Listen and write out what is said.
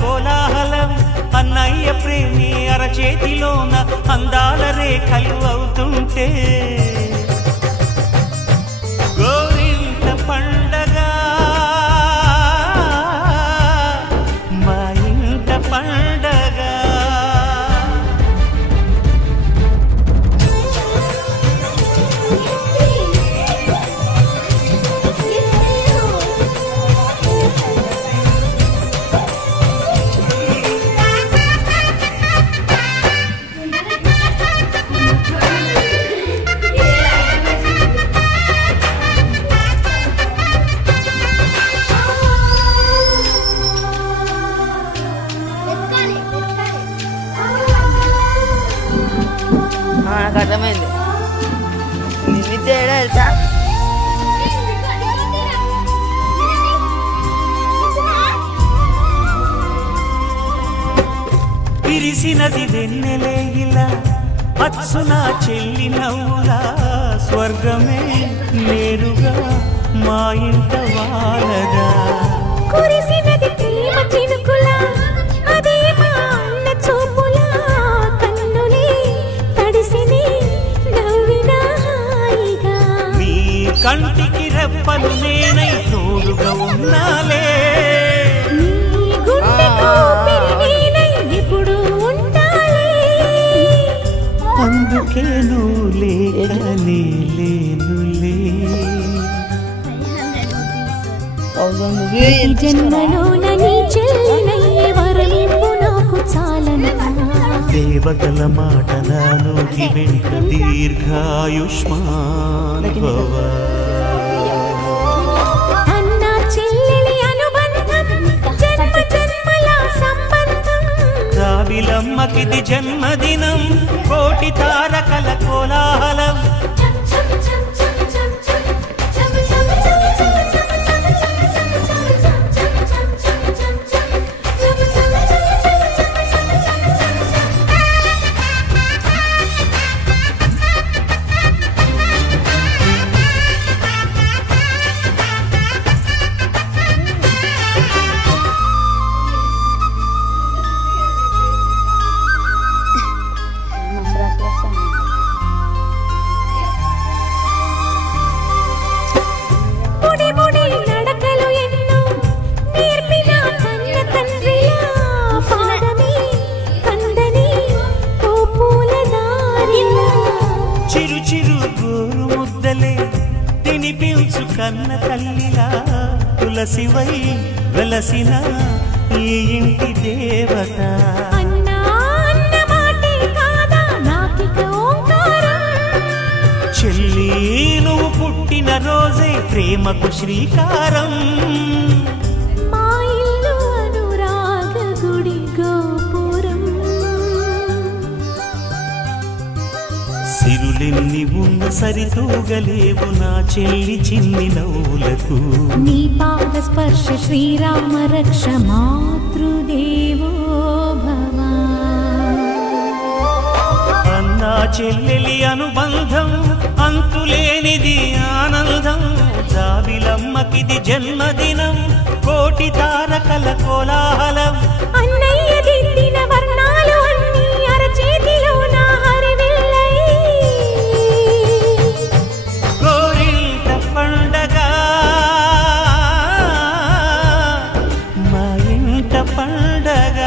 కోలాహలం అన్నయ్య ప్రేమి అరచేతిలోన అందాల రేఖలు అవుతుంటే గోరింట పండగ మా ఇంట పండగ. నాకు అర్థమైంది నిన్ను తేడా తెలుసా విరిసినది వెన్నెలే ఇలా అచ్చున చెల్లి నవ్వులా స్వర్గమే నేరుగా మా ఇంట వాలదా. కురిసినది ప్రేమ చినుకులా అదే మా అన్న చూపులా కన్నులే తడిసిని నవ్వినా హాయిగా. నీ కంటికి రెప్పలు నేనై తోడుగా ఉన్నాలే. నీ గుండెకు ఊపిరి నేనై ఎప్పుడూ ఉంటాలే. అందుకే నువ్వు లేకనే లేనులే. ఈ జన్మలోన నీ చెల్లినయ్యే వరమివ్వు నాకు చాలనుగా. దేవతల మాటలలోకి వెంట దీర్ఘాయుష్మాన్ భవ. అన్న చెల్లెలి అనుబంధం జన్మ జన్మల సంబంధం. జాబిలమ్మకిది జన్మదినం కోటి తారకల కోలాహలం. చిరు చిరు గోరు ముద్దలే తినిపించు కన్న తల్లిలా తులసివై వెలసిన ఈ ఇంటి దేవత. చెల్లి నువ్వు పుట్టిన రోజే ప్రేమకు శ్రీకారం. సిరులెన్ని ఉన్న సరితూగలేవు నా చెల్లి చిన్ని నవ్వులకు. నీ పాద స్పర్శ శ్రీరామ రక్ష మాతృదేవో భవ. అన్నా చెల్లెలి అనుబంధం అంతులేనిది ఆనందం. జాబిలమ్మకిది జన్మదినం కోటి తారకల కోలాహలం. అన్నయ్య దిద్దిన వర్ణాలు అన్నీ అరచేతిలో నా హరివిల్లై. గోరింట పండగ మా ఇంట పండగ.